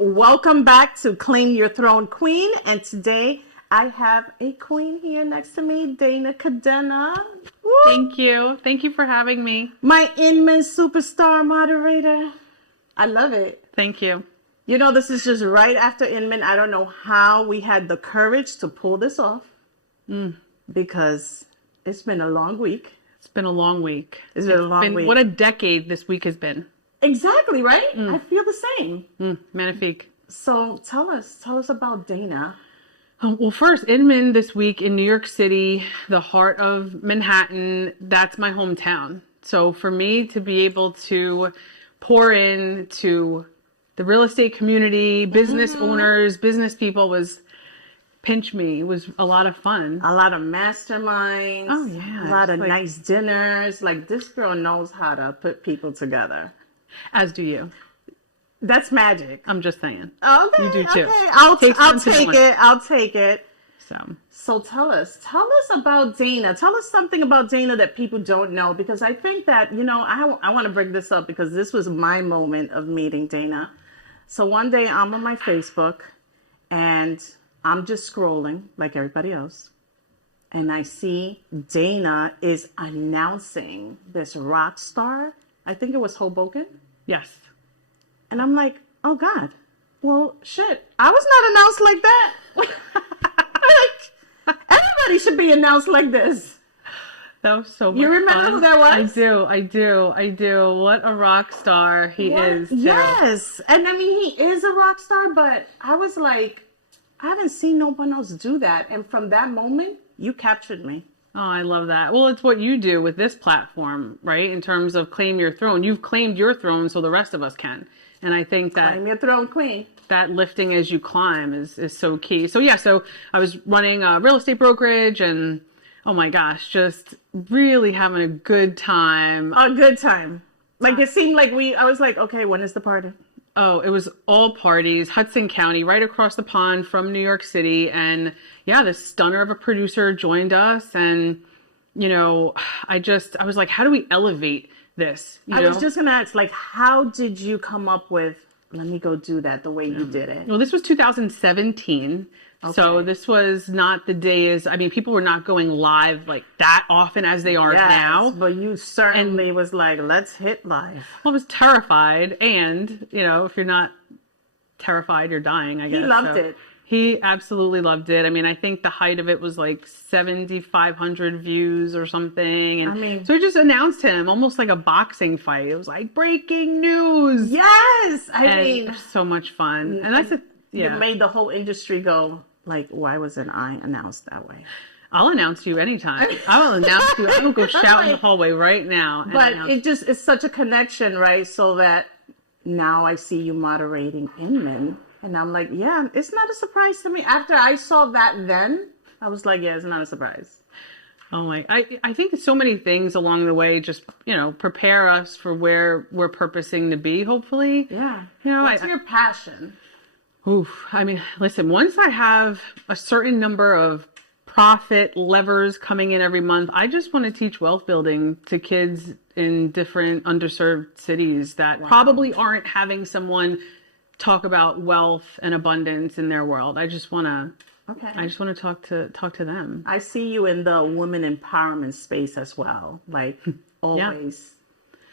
Welcome back to Claim Your Throne Queen. And today I have a queen here next to me, Dana Cadena. Woo! Thank you. Thank you for having me. My Inman superstar moderator. I love it. Thank you. You know, this is just right after Inman. I don't know how we had the courage to pull this off because it's been a long week. It's been a long week. It's been a long week. What a decade this week has been. Exactly, right? I feel the same. Magnifique. So tell us about Dana. Well, first, Inman this week in New York City, the heart of Manhattan, that's my hometown. So for me to be able to pour into the real estate community, business owners, business people was a lot of fun. A lot of masterminds. Oh, yeah. A lot of nice dinners. Like, this girl knows how to put people together. As do you. That's magic. I'm just saying. Okay, you do too. Okay. I'll take it. So tell us about Dana. Tell us something about Dana that people don't know, because I think that, I want to bring this up because this was my moment of meeting Dana. So one day I'm on my Facebook and I'm just scrolling like everybody else. And I see Dana is announcing this rock star. I think it was Hoboken. Yes. And I'm like, oh God, well, shit, I was not announced like that. Like, everybody should be announced like this. That was so much You remember fun. who that was? I do. What a rock star he is, too. Yes. And I mean, he is a rock star, but I was like, I haven't seen no one else do that. And from that moment, you captured me. Oh, I love that. Well, it's what you do with this platform, right? In terms of claim your throne. You've claimed your throne so the rest of us can. And I think that Claim your throne, queen. That lifting as you climb is so key. So I was running a real estate brokerage and oh my gosh, just really having a good time. A good time. Like it seemed like I was like, okay, when is the party? Oh, it was all parties, Hudson County, right across the pond from New York City. And yeah, this stunner of a producer joined us. And, I was like, how do we elevate this? I was just going to ask, like, how did you come up with, let me go do that the way you did it? Well, this was 2017. Okay. So this was not the days, people were not going live like that often as they are now. But you certainly was like, let's hit live. Well, I was terrified. And, if you're not terrified, you're dying, I guess. He loved it. He absolutely loved it. I think the height of it was like 7,500 views or something. And so we just announced him almost like a boxing fight. It was like breaking news. Yes. So much fun. And that's You made the whole industry go, like, why wasn't I announced that way? I'll announce you anytime. I will announce you. I will go shout in the hallway right now. But it's such a connection, right? So that now I see you moderating Inman. And I'm like, yeah, it's not a surprise to me. After I saw that then, I was like, yeah, it's not a surprise. Oh my, I think so many things along the way just, prepare us for where we're purposing to be, hopefully. Yeah. What's your passion? Listen, once I have a certain number of profit levers coming in every month, I just want to teach wealth building to kids in different underserved cities that probably aren't having someone talk about wealth and abundance in their world. I just want to talk to them. I see you in the women empowerment space as well. Like always.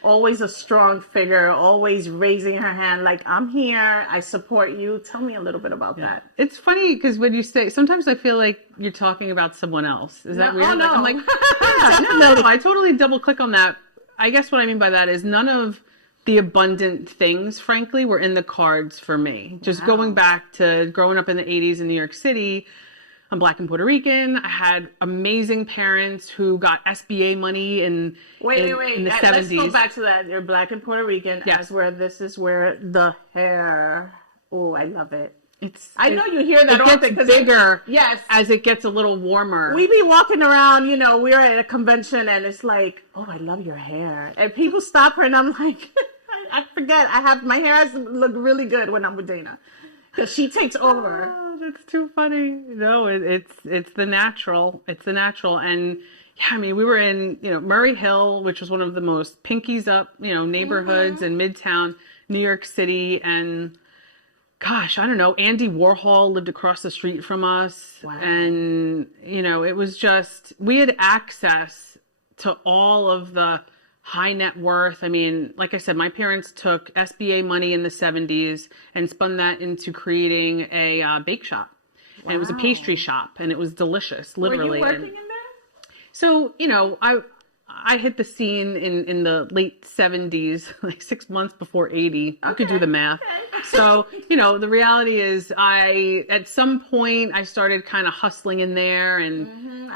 Always a strong figure, always raising her hand, like, I'm here, I support you. Tell me a little bit about that. It's funny because when you say, sometimes I feel like you're talking about someone else. Is that weird? Oh, no. I'm like, no, I totally double click on that. I guess what I mean by that is none of the abundant things, frankly, were in the cards for me. Just going back to growing up in the 80s in New York City, I'm Black and Puerto Rican. I had amazing parents who got SBA money in the 70s. Let's go back to that. You're Black and Puerto Rican. Yes. This is where the hair. Oh, I love it. I know you hear that often. It gets bigger yes. as it gets a little warmer. We be walking around, we're at a convention and it's like, oh, I love your hair. And people stop her and I'm like, I forget. My hair has to look really good when I'm with Dana. Because she takes over. That's too funny. No, it's the natural. It's the natural. And yeah, we were in, Murray Hill, which was one of the most pinkies up, neighborhoods in Midtown New York City. And gosh, I don't know. Andy Warhol lived across the street from us. Wow. And, it was just, we had access to all of the high net worth. I mean, like I said, my parents took SBA money in the 70s and spun that into creating a bake shop. Wow. And it was a pastry shop, and it was delicious, literally. Were you working in there? So, I hit the scene in the late 70s, like 6 months before 80. I could do the math. Okay. So, the reality is at some point I started kind of hustling in there, and,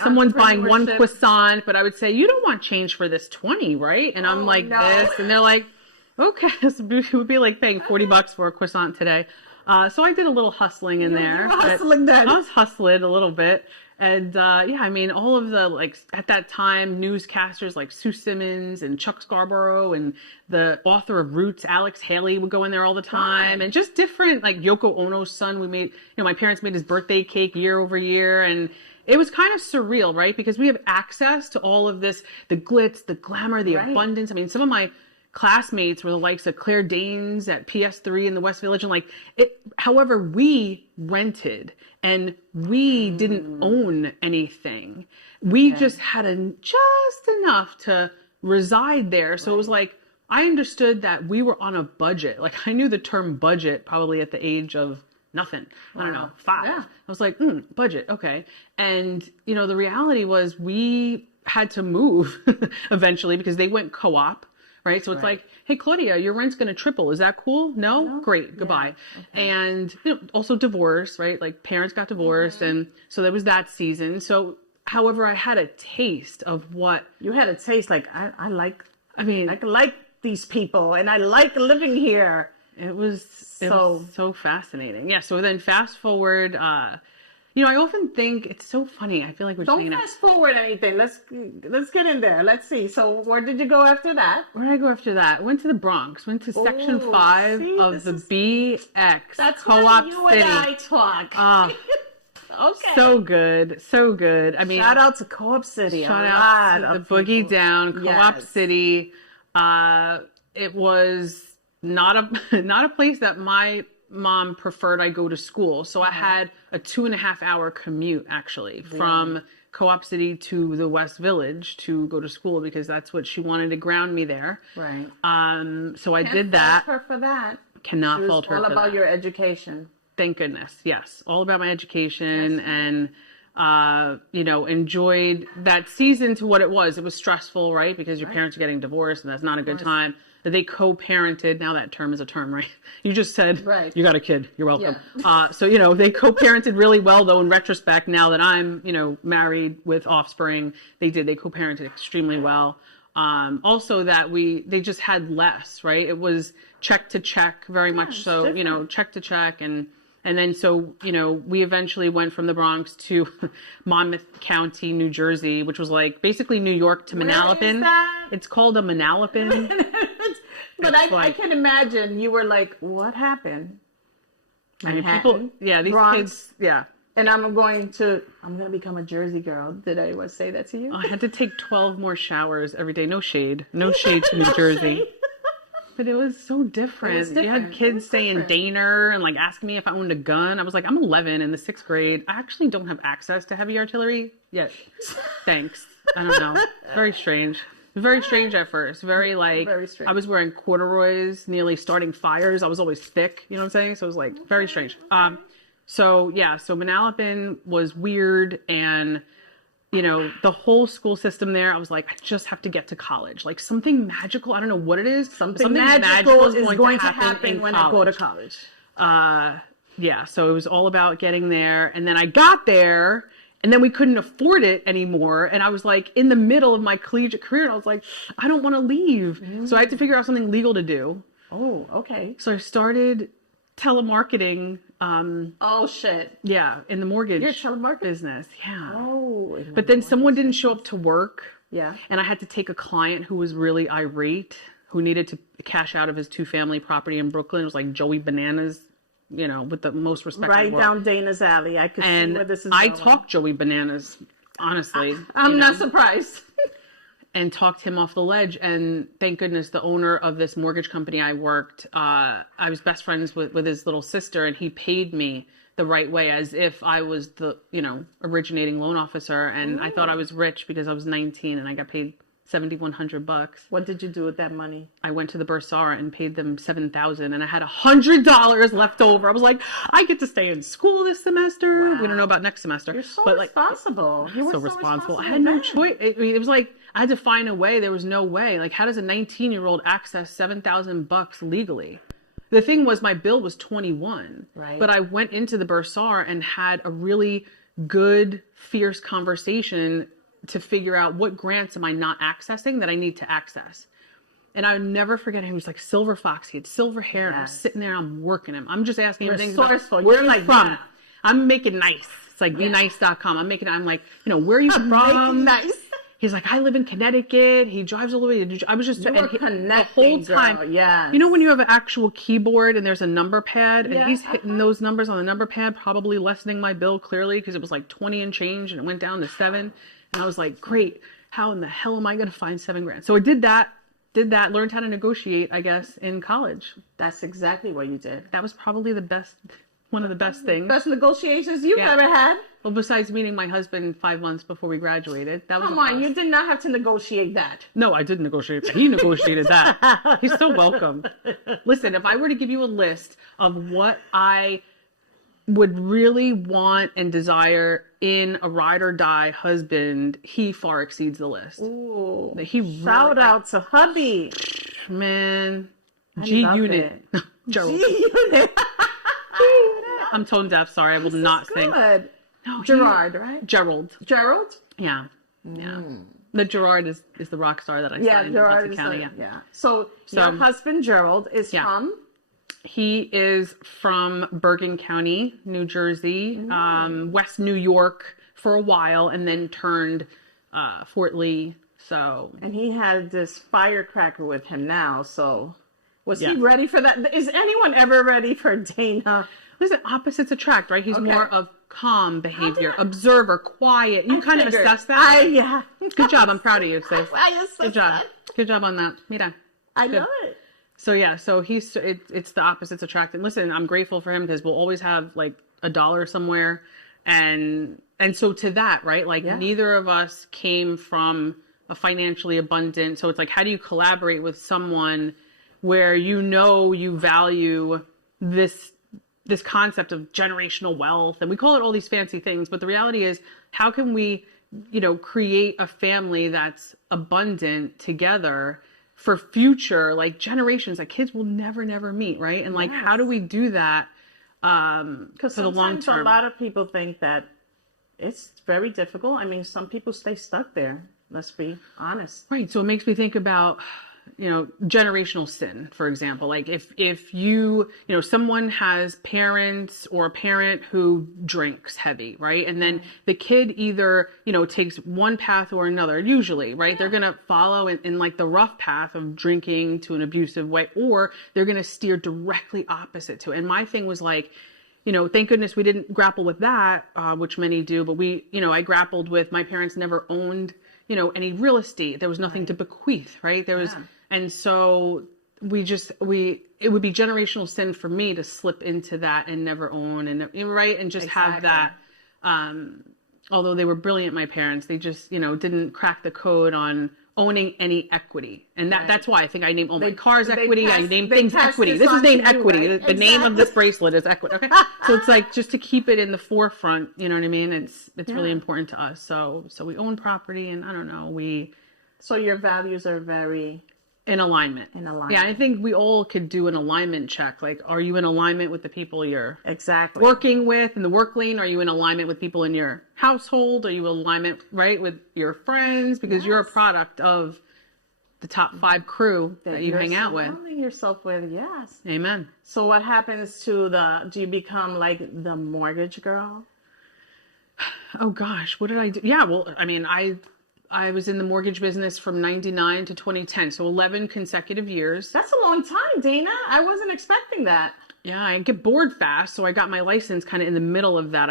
someone's buying one croissant, but I would say, you don't want change for this 20, right? And I'm like, no. This, and they're like, okay, it would be like paying $40 for a croissant today. So I did a little hustling in there. Hustling then. I was hustling a little bit. And all of the, at that time, newscasters like Sue Simmons and Chuck Scarborough and the author of Roots, Alex Haley, would go in there all the time. And just different, like Yoko Ono's son, my parents made his birthday cake year over year. And it was kind of surreal, right? Because we have access to all of this, the glitz, the glamour, the abundance. I mean, some of my classmates were the likes of Claire Danes at PS3 in the West Village. And however, we rented and we didn't own anything. We just had just enough to reside there. So it was like, I understood that we were on a budget. Like, I knew the term budget probably at the age of nothing. Wow. I don't know, 5. Yeah. I was like, budget. Okay. And, the reality was we had to move eventually because they went co-op. Right. So it's like, hey, Claudia, your rent's going to triple. Is that cool? No? Great. Goodbye. Yeah. Okay. And also divorce, right? Like parents got divorced. And so there was that season. So, however, I had a taste of what. You had a taste like, I like these people and I like living here. It was so fascinating. Yeah. So then fast forward, I often think it's so funny. I feel like we're don't fast forward anything. Let's get in there. Let's see. So where did you go after that? Where did I go after that? Went to the Bronx. Went to Section 5 of the BX. That's Co-op you City. And I talk. Okay. So good. So good. I mean, shout out to Co-op City. Shout out to the Boogie Down Co-op City. It was not a place that my mom preferred I go to school. So I had a 2.5-hour commute actually from Co-op City to the West Village to go to school because that's what she wanted to ground me there. Right. So I did that. Fault her for that. Cannot fault her for that. All about your education. Thank goodness. Yes. All about my education and enjoyed that season to what it was. It was stressful, right? Because your parents are getting divorced and that's not a good time. They co-parented. Now that term is a term, right? You just said, you got a kid. You're welcome. Yeah. They co-parented really well, though, in retrospect, now that I'm, married with offspring, they co-parented extremely well. Also that they just had less, right? It was check to check very much so, different. Check to check. And then, so, we eventually went from the Bronx to Monmouth County, New Jersey, which was like basically New York to Manalapan. Where is that? It's called a Manalapan. But I can imagine you were like, what happened? People, these Bronx, kids, and I'm going to become a Jersey girl. Did anyone say that to you? I had to take 12 more showers every day. No shade to New Jersey. But it was so different. You had kids saying Daner and like asking me if I owned a gun. I was like, I'm 11 in the 6th grade. I actually don't have access to heavy artillery yet. Thanks. I don't know. Very strange. Very strange at first. Very strange. I was wearing corduroys, nearly starting fires. I was always thick, you know what I'm saying? So it was like very strange. So Manalapan was weird and, the whole school system there, I was like, I just have to get to college. Like something magical. I don't know what it is. Something magical is going to happen when I go to college. So it was all about getting there. And then I got there. And then we couldn't afford it anymore. And I was like in the middle of my collegiate career. And I was like, I don't want to leave. So I had to figure out something legal to do. Oh, okay. So I started telemarketing. Oh, shit. Yeah, in the mortgage business. Yeah. Oh. But then someone didn't show up to work. Yeah. And I had to take a client who was really irate, who needed to cash out of his 2-family property in Brooklyn. It was like Joey Bananas. With the most respect. Right down Dana's alley. I could see where this is going. I talk Joey Bananas, honestly. I'm not surprised. and talked him off the ledge. And thank goodness the owner of this mortgage company I worked, I was best friends with his little sister, and he paid me the right way as if I was the, originating loan officer. And I thought I was rich because I was 19 and I got paid $7,100. What did you do with that money? I went to the bursar and paid them $7,000, and I had $100 left over. I was like, I get to stay in school this semester. Wow. We don't know about next semester. You're so responsible. You were so responsible. I had no choice. It was like I had to find a way. There was no way. Like, how does a 19-year-old access $7,000 legally? The thing was, my bill was $21. Right. But I went into the bursar and had a really good, fierce conversation to figure out what grants am I not accessing that I need to access. And I would never forget him. He was like Silver Fox. He had silver hair. And I'm sitting there. I'm working him. I'm just asking him things. Where are you from? I'm making nice. It's like benice.com. I'm like, where are you from? Nice. He's like, I live in Connecticut. He drives all the way to. I was just the whole time. Yeah. When you have an actual keyboard and there's a number pad, and he's hitting those numbers on the number pad, probably lessening my bill clearly because it was like 20 and change, and it went down to 7. And I was like, great. How in the hell am I going to find $7,000? So I did that, learned how to negotiate, I guess, in college. That's exactly what you did. That was probably one of the best things. Best negotiations you've ever had? Well, besides meeting my husband 5 months before we graduated. That was Come on, you did not have to negotiate that. No, I did negotiate that. He negotiated that. He's so welcome. Listen, if I were to give you a list of what I would really want and desire in a ride or die husband, he far exceeds the list. Ooh, Shout out to hubby. Man, G-Unit. Gerald. G-Unit. I'm tone deaf. Sorry, I will not sing. Good. No, Gerard, right? Gerald. Yeah. Yeah. The Gerard is the rock star that I signed in Hudson County. Yeah. So your husband Gerald is from? He is from Bergen County, New Jersey, West New York for a while, and then turned Fort Lee. And he had this firecracker with him now. So was he ready for that? Is anyone ever ready for Dana? Listen, opposites attract, right? He's more of calm behavior, observer, quiet. You kind of assess that. Good job. I'm proud of you, sis. Good job. Good job on that. Mira. I know it. So it's the opposites attract. And listen, I'm grateful for him because we'll always have like $1 somewhere. And so to that, right? Like neither of us came from a financially abundant. So it's like, how do you collaborate with someone where you value this concept of generational wealth, and we call it all these fancy things, but the reality is, how can we, create a family that's abundant together for future, like generations that kids will never meet, right? And like, how do we do that for the long term? A lot of people think that it's very difficult. I mean, some people stay stuck there. Let's be honest. Right. So it makes me think about, generational sin, for example. Like if someone has parents or a parent who drinks heavy, right? And then the kid either, takes one path or another, usually, right? Yeah. They're going to follow in like the rough path of drinking to an abusive way, or they're going to steer directly opposite to it. And my thing was like, thank goodness we didn't grapple with that, which many do, but I grappled with my parents never owned any real estate. There was nothing to bequeath, right? There was, and so it would be generational sin for me to slip into that and never own and just have that. Although they were brilliant, my parents, they just, didn't crack the code on owning any equity. And that's why I think I named all my cars equity. I named things equity. This is named equity. Right? The name of this bracelet is equity. Okay. So it's like, just to keep it in the forefront, you know what I mean? It's really important to us. So we own property, and I don't know, so your values are very in alignment. Yeah, I think we all could do an alignment check. Like, are you in alignment with the people you're working with in the work lane? Are you in alignment with people in your household? Are you in alignment, right, with your friends? Because you're a product of the top 5 crew that you hang out with. Surrounding yourself with, yes. Amen. So what happens to do you become like the mortgage girl? Oh gosh, what did I do? Yeah, well, I mean, I was in the mortgage business from 99 to 2010, so 11 consecutive years. That's a long time, Dana. I wasn't expecting that. Yeah, I get bored fast, so I got my license kind of in the middle of that.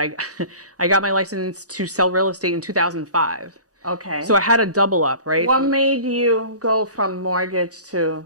I got my license to sell real estate in 2005. Okay. So I had a double up, right? What made you go from mortgage to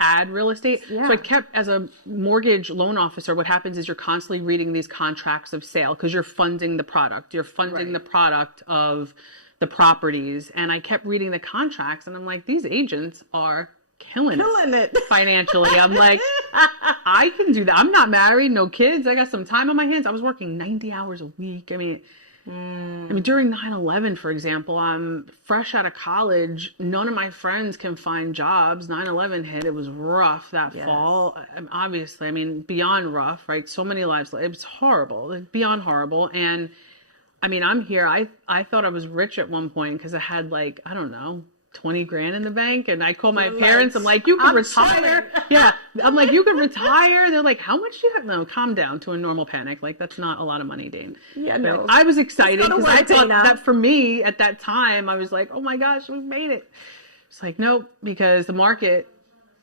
add real estate? Yeah. So I kept, as a mortgage loan officer, what happens is you're constantly reading these contracts of sale because you're funding the product. You're funding the product of the properties. And I kept reading the contracts and I'm like, these agents are killing it financially. I'm like, I can do that. I'm not married, no kids. I got some time on my hands. I was working 90 hours a week. I mean, during 9/11, for example, I'm fresh out of college. None of my friends can find jobs. 9/11 hit. It was rough that fall. Obviously, I mean, beyond rough, right? So many lives. It was horrible, like, beyond horrible. And I mean, I'm here. I thought I was rich at one point because I had, like, I don't know, 20 grand in the bank. And I called my parents. I'm like, you can retire. Yeah. I'm like, you can retire. They're like, how much do you have? No, calm down to a normal panic. Like, that's not a lot of money, Dane. Yeah, no. But I was excited because I thought that for me at that time, I was like, oh my gosh, we made it. It's like, nope, because the market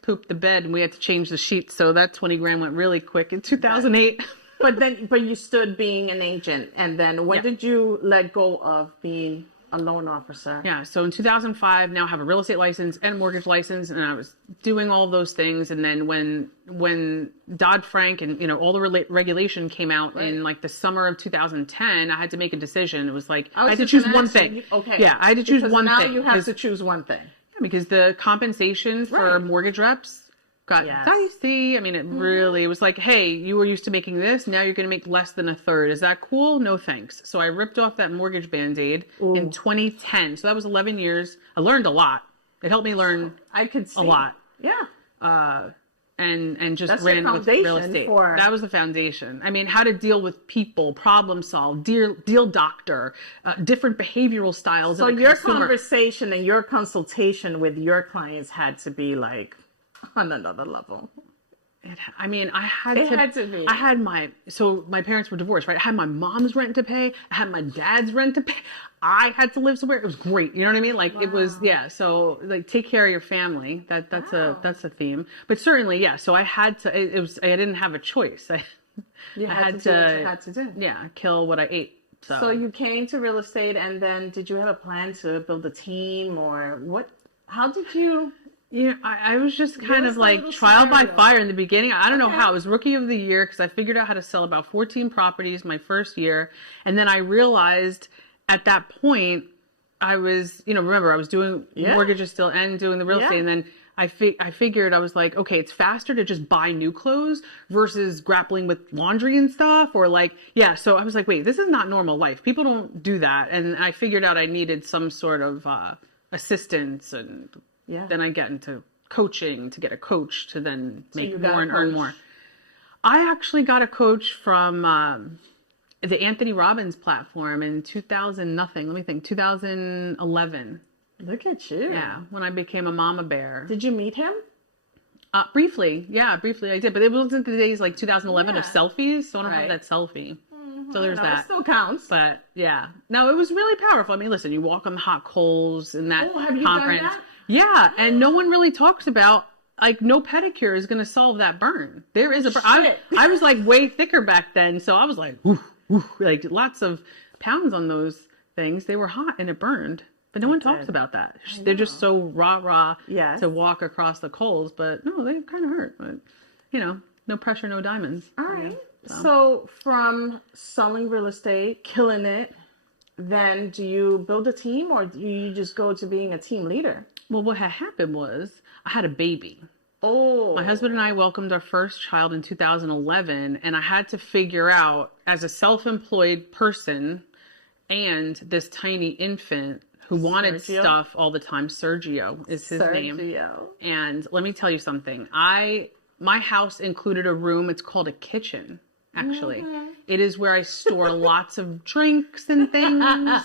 pooped the bed and we had to change the sheets. So that 20 grand went really quick in 2008. But you stood being an agent. And then when did you let go of being a loan officer? Yeah. So in 2005, now I have a real estate license and a mortgage license, and I was doing all of those things. And then when Dodd-Frank and, you know, all the regulation came out in like the summer of 2010, I had to make a decision. It was like, I had to choose one thing. Okay. Yeah. I had to choose one thing. Now you have to choose one thing. Yeah, because the compensation for mortgage reps got dicey. I mean, it really was like, hey, you were used to making this. Now you're going to make less than a third. Is that cool? No, thanks. So I ripped off that mortgage Band-Aid in 2010. So that was 11 years. I learned a lot. It helped me learn a lot. Yeah. And just ran with real estate. That was the foundation. I mean, how to deal with people, problem solve, deal doctor, different behavioral styles. So your conversation and your consultation with your clients had to be like on another level. I mean, I had to be. So my parents were divorced, right? I had my mom's rent to pay. I had my dad's rent to pay. I had to live somewhere. It was great. You know what I mean? Like it was, So like, take care of your family. That's a theme. But certainly, So I had to. I didn't have a choice. I had to do what you had to do. Yeah, kill what I ate. So you came to real estate, and then did you have a plan to build a team, or what? How did you? Yeah, I was just kind of like trial by fire in the beginning. I don't know how. I was rookie of the year because I figured out how to sell about 14 properties my first year. And then I realized at that point, I was, remember, I was doing mortgages still and doing the real estate. And then I figured, I was like, okay, it's faster to just buy new clothes versus grappling with laundry and stuff, or like, so I was like, wait, this is not normal life. People don't do that. And I figured out I needed some sort of assistance, and then I get into coaching to get a coach to then make more and earn more. I actually got a coach from the Anthony Robbins platform in 2011. Look at you. Yeah, when I became a mama bear. Did you meet him? Briefly. Yeah, briefly I did. But it wasn't the days like 2011 of selfies, so I don't have that selfie. So there's that. It still counts. But no, it was really powerful. I mean, listen, you walk on the hot coals in that have you conference. Done that? Yeah, and no one really talks about, like, no pedicure is going to solve that burn. There is a burn. I was like way thicker back then, so I was like, like lots of pounds on those things. They were hot and it burned, but no one talks about that. They're just so rah to walk across the coals, but no, they kind of hurt. But no pressure, no diamonds. All right. So from selling real estate, killing it, then do you build a team, or do you just go to being a team leader? Well, what had happened was I had a baby. Oh. My husband and I welcomed our first child in 2011, and I had to figure out, as a self-employed person and this tiny infant who wanted stuff all the time, Sergio is his name. And let me tell you something. My house included a room. It's called a kitchen, actually. Mm-hmm. It is where I store lots of drinks and things.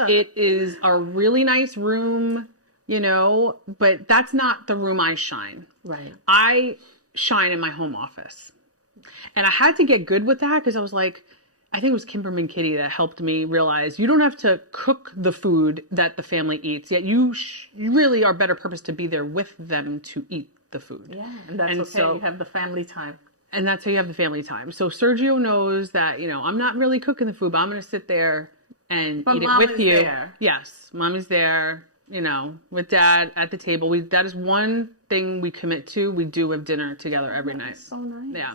It is a really nice room. But that's not the room I shine. Right. I shine in my home office. And I had to get good with that because I was like, I think it was Kimberman Kitty that helped me realize you don't have to cook the food that the family eats, yet you really are better purpose to be there with them to eat the food. Yeah, and that's okay. So, you have the family time. And that's how you have the family time. So Sergio knows that, I'm not really cooking the food, but I'm going to sit there and But eat it mom with is you. there. Yes, mom is there, you know, with dad at the table. That is one thing we commit to. We do have dinner together every night. So nice. Yeah.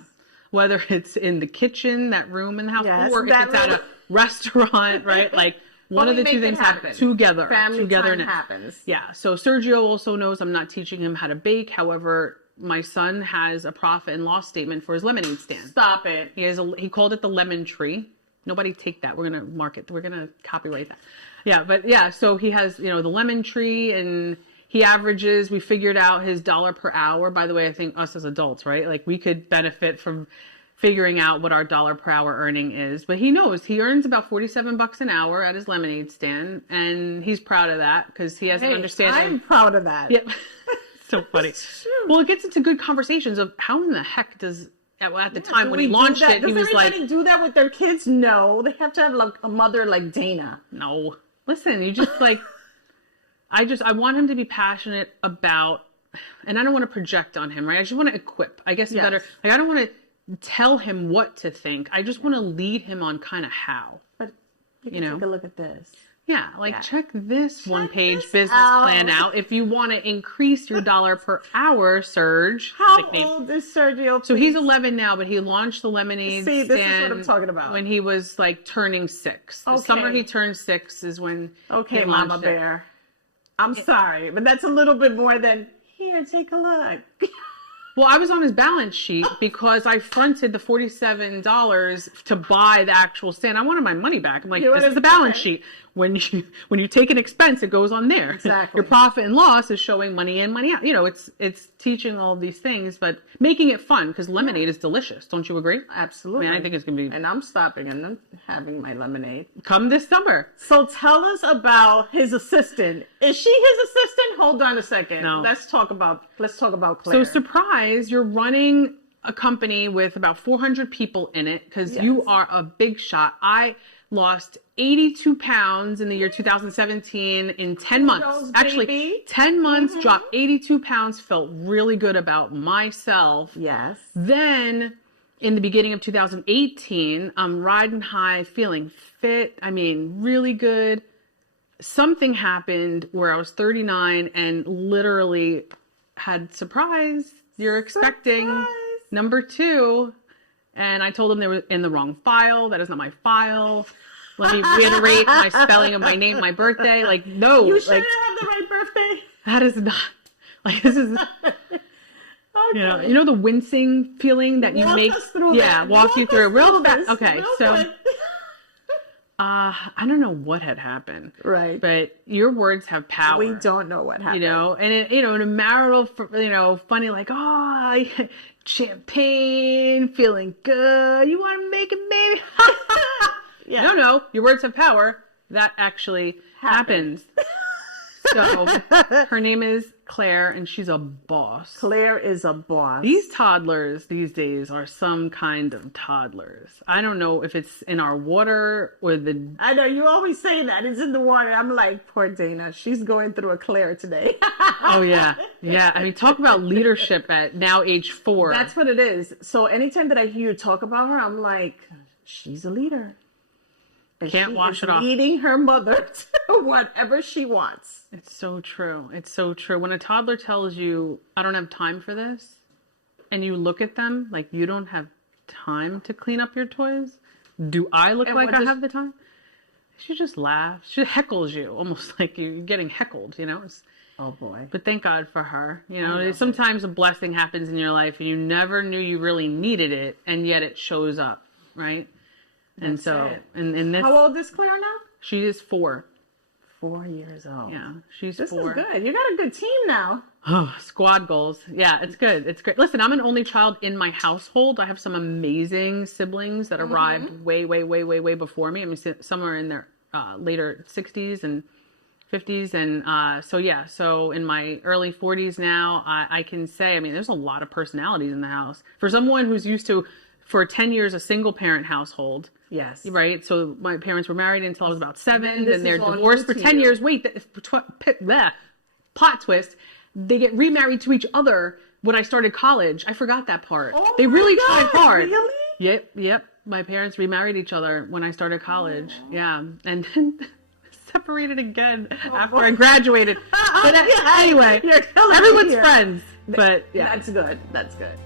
Whether it's in the kitchen, that room in the house, Yes, or if it's at a restaurant, right? Like one of the two things happen together. Family togetherness. time happens. Yeah. So Sergio also knows I'm not teaching him how to bake. However, my son has a profit and loss statement for his lemonade stand. Stop it. He called it the lemon tree. Nobody take that. We're going to mark it. We're going to copyright that. Yeah. But yeah, so he has, you know, the lemon tree, and he averages, we figured out his dollar per hour. By the way, I think us as adults, right? Like we could benefit from figuring out what our dollar per hour earning is. But he knows he earns about $47 an hour at his lemonade stand. And he's proud of that because he has an understanding. I'm proud of that. Yep. So funny. Well, it gets into good conversations of how in the heck does, at the time when he launched it, he was like... Does everybody do that with their kids? No. They have to have like a mother like Dana. No. Listen, you just like... I want him to be passionate about... And I don't want to project on him, right? I just want to equip. I guess better... Like, I don't want to tell him what to think. I just want to lead him on kind of how. But you can take a look at this. Yeah, check this one-page business plan out. If you want to increase your dollar per hour, Serge. How old is Sergio? So he's 11 now, but he launched the lemonade stand. This is what I'm talking about. When he was like turning 6. The summer he turned 6 is when he Mama Bear. I'm sorry, but that's a little bit more than, here, take a look. Well, I was on his balance sheet because I fronted the $47 to buy the actual stand. I wanted my money back. I'm like, this is the balance sheet. When you take an expense, it goes on there. Exactly. Your profit and loss is showing money in, money out. You know, it's teaching all of these things, but making it fun because lemonade is delicious. Don't you agree? Absolutely. I mean, I think it's going to be... And I'm stopping and I'm having my lemonade. Come this summer. So tell us about his assistant. Is she his assistant? Hold on a second. No. Let's talk about Claire. So surprise, you're running a company with about 400 people in it because you are a big shot. I lost 82 pounds in the year 2017 in 10 months. Actually, 10 months, dropped 82 pounds, felt really good about myself. Yes. Then in the beginning of 2018, I'm riding high, feeling fit. I mean, really good. Something happened where I was 39 and literally had surprise. You're expecting number 2. And I told them they were in the wrong file. That is not my file. Let me reiterate my spelling of my name, my birthday. Like, no. You shouldn't have the right birthday. That is not. Like, this is... Okay. You know the wincing feeling that you make? Walk you through it real fast. Okay, so... I don't know what had happened. Right. But your words have power. We don't know what happened. You know, and in a marital, funny, like, champagne, feeling good. You want to make it, baby? No. Your words have power. That actually happens. So her name is Claire, and she's a boss. Claire is a boss. These toddlers these days are some kind of toddlers. I don't know if it's in our water or the... I know, you always say that. It's in the water. I'm like, poor Dana. She's going through a Claire today. Oh, yeah. Yeah. I mean, talk about leadership at now age 4. That's what it is. So anytime that I hear you talk about her, I'm like, she's a leader. And can't wash it off. Leading her mother to whatever she wants. It's so true. It's so true. When a toddler tells you, I don't have time for this, and you look at them like you don't have time to clean up your toys, do I look like I have the time? She just laughs. She heckles you, almost like you're getting heckled, Oh, boy. But thank God for her. Sometimes a blessing happens in your life, and you never knew you really needed it, and yet it shows up, right? And so, and this... How old is Claire now? She is 4. 4 years old. Yeah, she's 4. This is good. You got a good team now. Oh, squad goals. Yeah, it's good. It's great. Listen, I'm an only child in my household. I have some amazing siblings that arrived way, way, way, way, way before me. I mean, some are in their later 60s and 50s. And so in my early 40s now, I can say, I mean, there's a lot of personalities in the house. For someone who's used to, for 10 years, a single parent household. Yes. Right. So my parents were married until I was about 7. Then they're divorced for 10 years. Wait, plot twist. They get remarried to each other when I started college. I forgot that part. Oh, they really tried hard. Really? Yep. my parents remarried each other when I started college. Oh. Yeah. And then separated again after I graduated. But anyway, everyone's friends. But yeah. That's good. That's good.